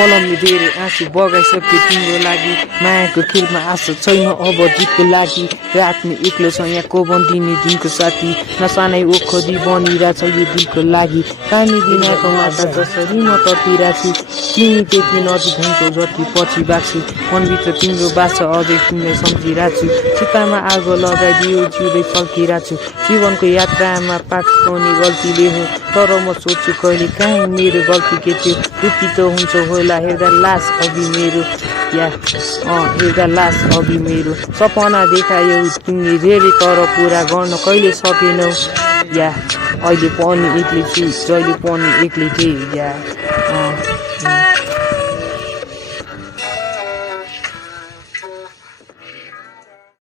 कलमले धेरै आँसु बगाइसके तिम्रो लागि मायाको खेलमा आशा छैन अब जितको लागि रातमा एक्लो छ यहाँ को बन्दिने दिनको साथी नसानै ओखरी बनिरहेछ यो दिलको लागि पानी बिनाको माता जसरी म ततिरहेछु तिमी त्यति नजिक हुन्छौ जति पछि बाँच्छु मनभित्र तिम्रो बास अझै तिमीलाई सम्झिरहेको छु चितामा आगो लगाइदियो जिउँदै फर्किरहेको छु जीवनको यात्रामा पाक्ने गल्तीले हो तर म सोध्छु कहिले कहाँ मेरो गल्ती के थियो दुखी त हुन्छ होला हेर्दा लास अघि मेरो हेर्दा लास अघि मेरो सपना देखायौ तिमीले धेरै तर पुरा गर्न कहिले सकेनौ या अहिले पनि एक्लै छु जहिले पनि एक्लै थिएँ या